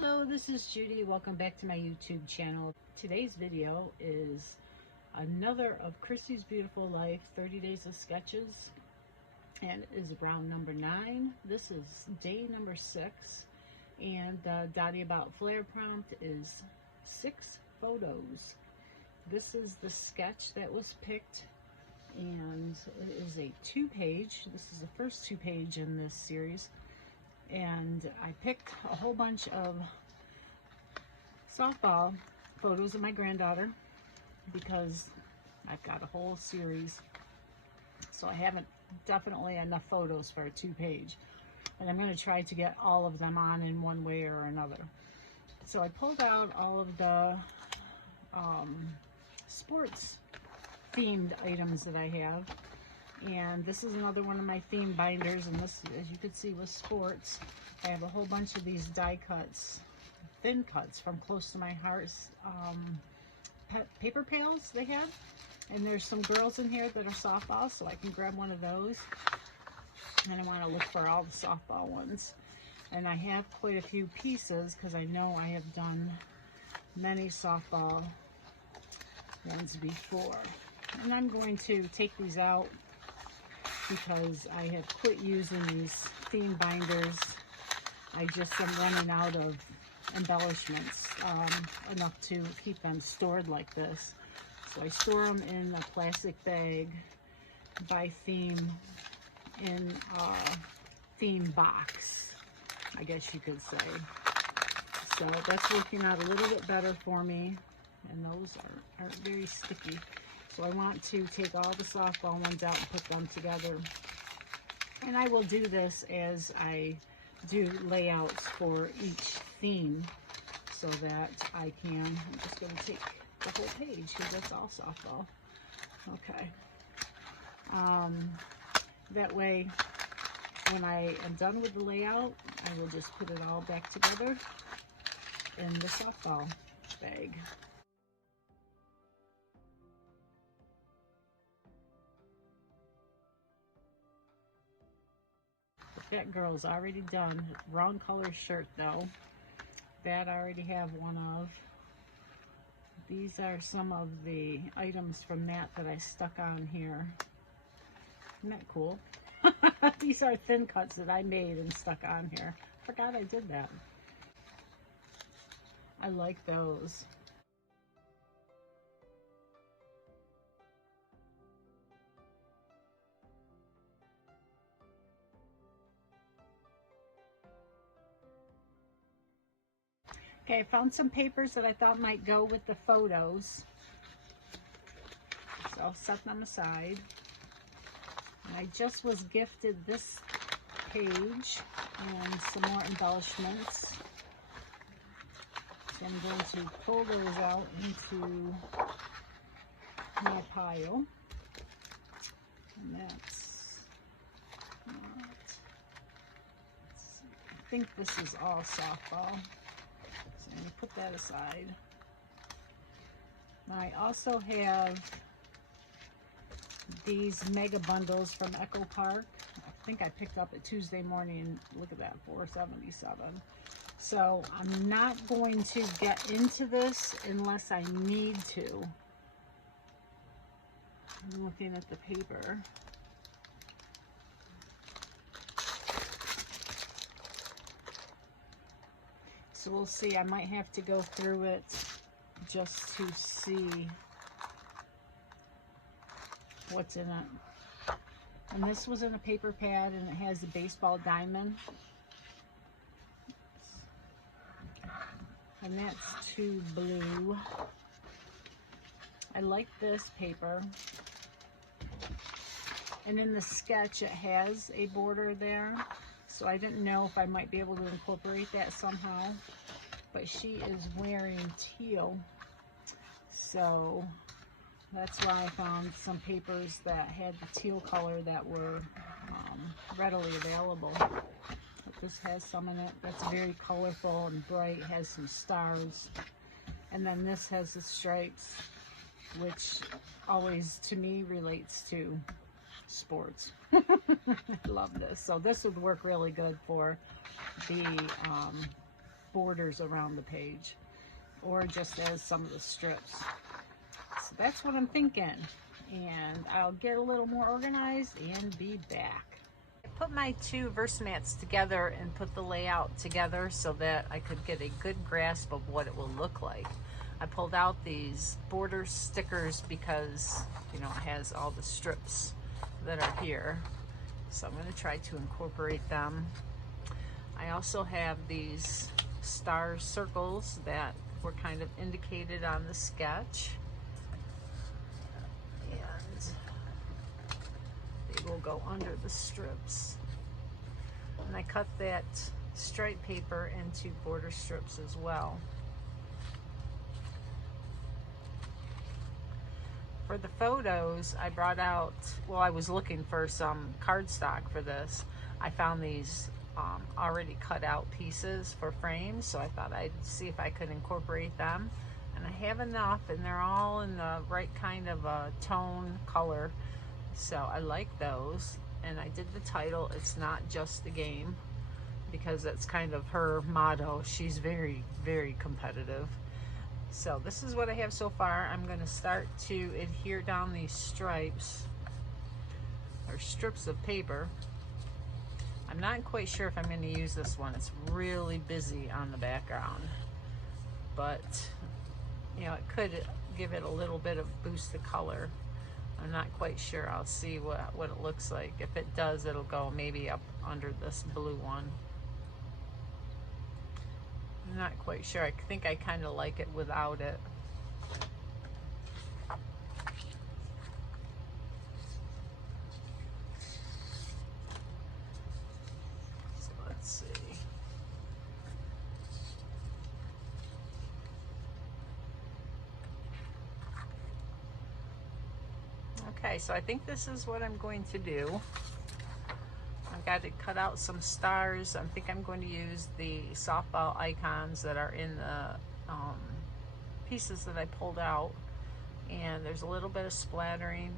Hello, this is Judy. Welcome back to my YouTube channel. Today's video is another of Christy's Beautiful Life 30 Days of Sketches, and it is round number 9. This is day number 6, and the Dottie About Flair prompt is 6 photos. This is the sketch that was picked, and it is a 2-page. This is the first 2-page in this series. And I picked a whole bunch of softball photos of my granddaughter because I've got a whole series, so I haven't definitely enough photos for a 2-page, and I'm going to try to get all of them on in one way or another. So I pulled out all of the sports themed items that I have. And this is another one of my theme binders, and this, as you can see, was sports. I have a whole bunch of these die cuts, thin cuts from Close to My Heart's paper pails they have. And there's some girls in here that are softball, so I can grab one of those. And I want to look for all the softball ones. And I have quite a few pieces because I know I have done many softball ones before. And I'm going to take these out because I have quit using these theme binders. I just am running out of embellishments enough to keep them stored like this. So I store them in a plastic bag by theme in a theme box, I guess you could say. So that's working out a little bit better for me, and those aren't very sticky. So I want to take all the softball ones out and put them together. And I will do this as I do layouts for each theme so that I can, I'm just going to take the whole page because that's all softball. Okay. That way, when I am done with the layout, I will just put it all back together in the softball bag. That girl's already done. Wrong color shirt though. That I already have one of. These are some of the items from that I stuck on here. Isn't that cool? These are thin cuts that I made and stuck on here. Forgot I did that. I like those. Okay, I found some papers that I thought might go with the photos. So I'll set them aside. And I just was gifted this page and some more embellishments. So I'm going to pull those out into my pile. And that's not, I think this is all softball. So I'm going to put that aside. I also have these mega bundles from Echo Park. I think I picked up at Tuesday morning. Look at that, $4.77. So I'm not going to get into this unless I need to. I'm looking at the paper. So we'll see. I might have to go through it just to see what's in it. And this was in a paper pad, and it has a baseball diamond. And that's too blue. I like this paper. And in the sketch, it has a border there. So I didn't know if I might be able to incorporate that somehow. But she is wearing teal. So that's why I found some papers that had the teal color that were readily available. But this has some in it that's very colorful and bright, has some stars. And then this has the stripes, which always to me relates to sports. I love this. So this would work really good for the borders around the page, or just as some of the strips. So that's what I'm thinking, and I'll get a little more organized and be back. I put my two Versamats together and put the layout together so that I could get a good grasp of what it will look like. I pulled out these border stickers because, you know, it has all the strips that are here. So I'm going to try to incorporate them. I also have these star circles that were kind of indicated on the sketch. And they will go under the strips. And I cut that stripe paper into border strips as well. For the photos, I brought out, well, I was looking for some cardstock for this. I found these already cut out pieces for frames, so I thought I'd see if I could incorporate them. And I have enough, and they're all in the right kind of a tone color, so I like those. And I did the title, "It's Not Just a Game," because that's kind of her motto. She's very, very competitive. So this is what I have so far. I'm going to start to adhere down these stripes, or strips of paper. I'm not quite sure if I'm going to use this one. It's really busy on the background, but you know, it could give it a little bit of boost of color. I'm not quite sure. I'll see what it looks like. If it does, it'll go maybe up under this blue one. I'm not quite sure. I think I kind of like it without it. So let's see. Okay, so I think this is what I'm going to do. I've got to cut out some stars. I think I'm going to use the softball icons that are in the pieces that I pulled out. And there's a little bit of splattering,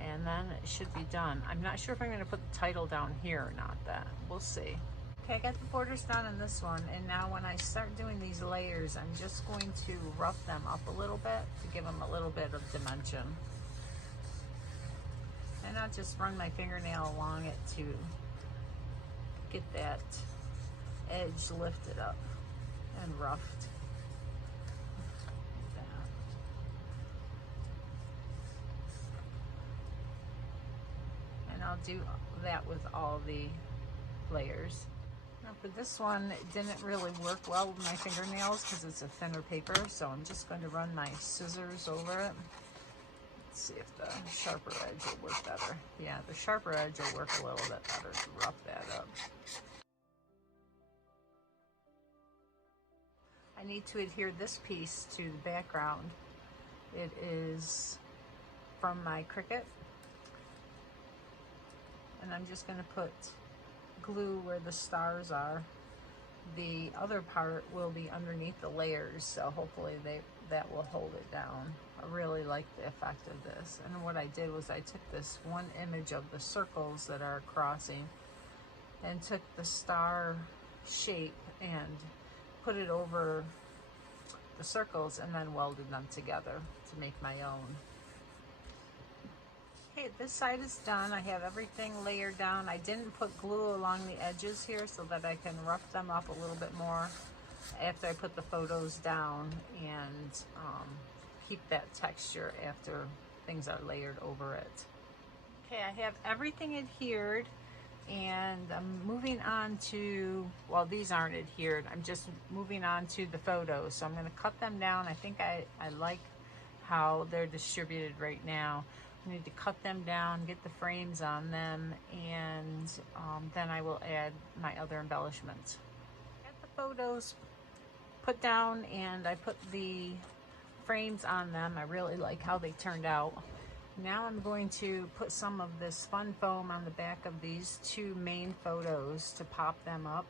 and then it should be done. I'm not sure if I'm going to put the title down here or not. That we'll see. Okay, I got the borders done on this one, and now when I start doing these layers, I'm just going to rough them up a little bit to give them a little bit of dimension. And I'll just run my fingernail along it to get that edge lifted up and roughed. Like that. And I'll do that with all the layers. Now for this one, it didn't really work well with my fingernails because it's a thinner paper, so I'm just going to run my scissors over it. Let's see if the sharper edge will work better. Yeah, the sharper edge will work a little bit better to rough that up. I need to adhere this piece to the background. It is from my Cricut. And I'm just going to put glue where the stars are. The other part will be underneath the layers, so hopefully that will hold it down. I really like the effect of this. And what I did was I took this one image of the circles that are crossing and took the star shape and put it over the circles and then welded them together to make my own. Okay, this side is done. I have everything layered down. I didn't put glue along the edges here so that I can rough them up a little bit more after I put the photos down and keep that texture after things are layered over it. Okay, I have everything adhered, and I'm moving on to, well, these aren't adhered. I'm just moving on to the photos. So I'm going to cut them down. I think I like how they're distributed right now. I need to cut them down, get the frames on them, and then I will add my other embellishments. Got the photos put down and I put the frames on them. I really like how they turned out. Now I'm going to put some of this fun foam on the back of these two main photos to pop them up.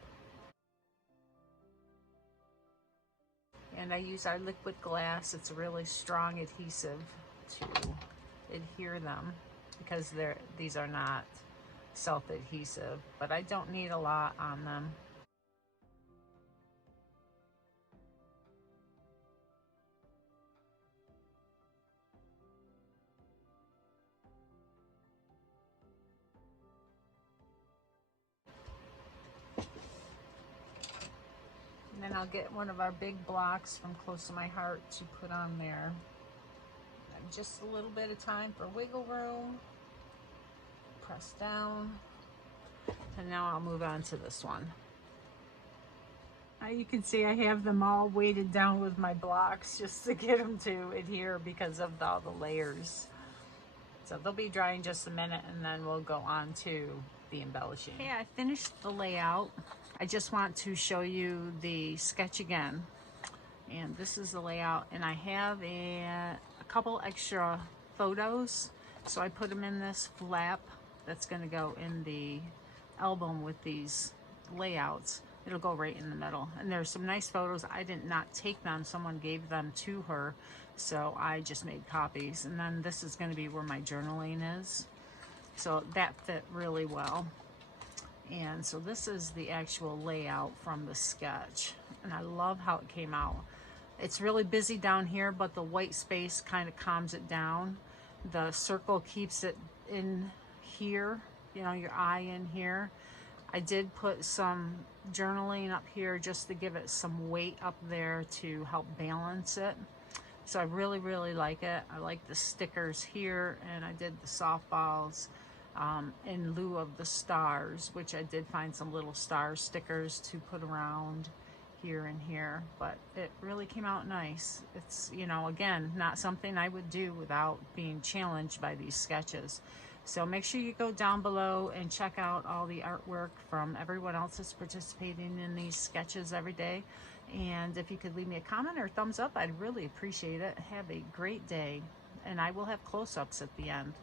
And I use our liquid glass. It's a really strong adhesive to adhere them because these are not self-adhesive, but I don't need a lot on them. And I'll get one of our big blocks from close to my heart to put on there. And just a little bit of time for wiggle room. Press down. And now I'll move on to this one. You can see I have them all weighted down with my blocks just to get them to adhere because of all the layers. So they'll be drying just a minute and then we'll go on to the embellishing. Okay, I finished the layout. I just want to show you the sketch again. And this is the layout, and I have a couple extra photos. So I put them in this flap that's gonna go in the album with these layouts. It'll go right in the middle. And there's some nice photos. I did not take them, someone gave them to her. So I just made copies. And then this is gonna be where my journaling is. So that fit really well. And so this is the actual layout from the sketch. And I love how it came out. It's really busy down here, but the white space kind of calms it down. The circle keeps it in here, you know, your eye in here. I did put some journaling up here just to give it some weight up there to help balance it. So I really, really like it. I like the stickers here, and I did the softballs in lieu of the stars, which I did find some little star stickers to put around here and here, but it really came out nice. It's, you know, again, not something I would do without being challenged by these sketches. So make sure you go down below and check out all the artwork from everyone else that's participating in these sketches every day. And if you could leave me a comment or thumbs up, I'd really appreciate it. Have a great day, and I will have close-ups at the end.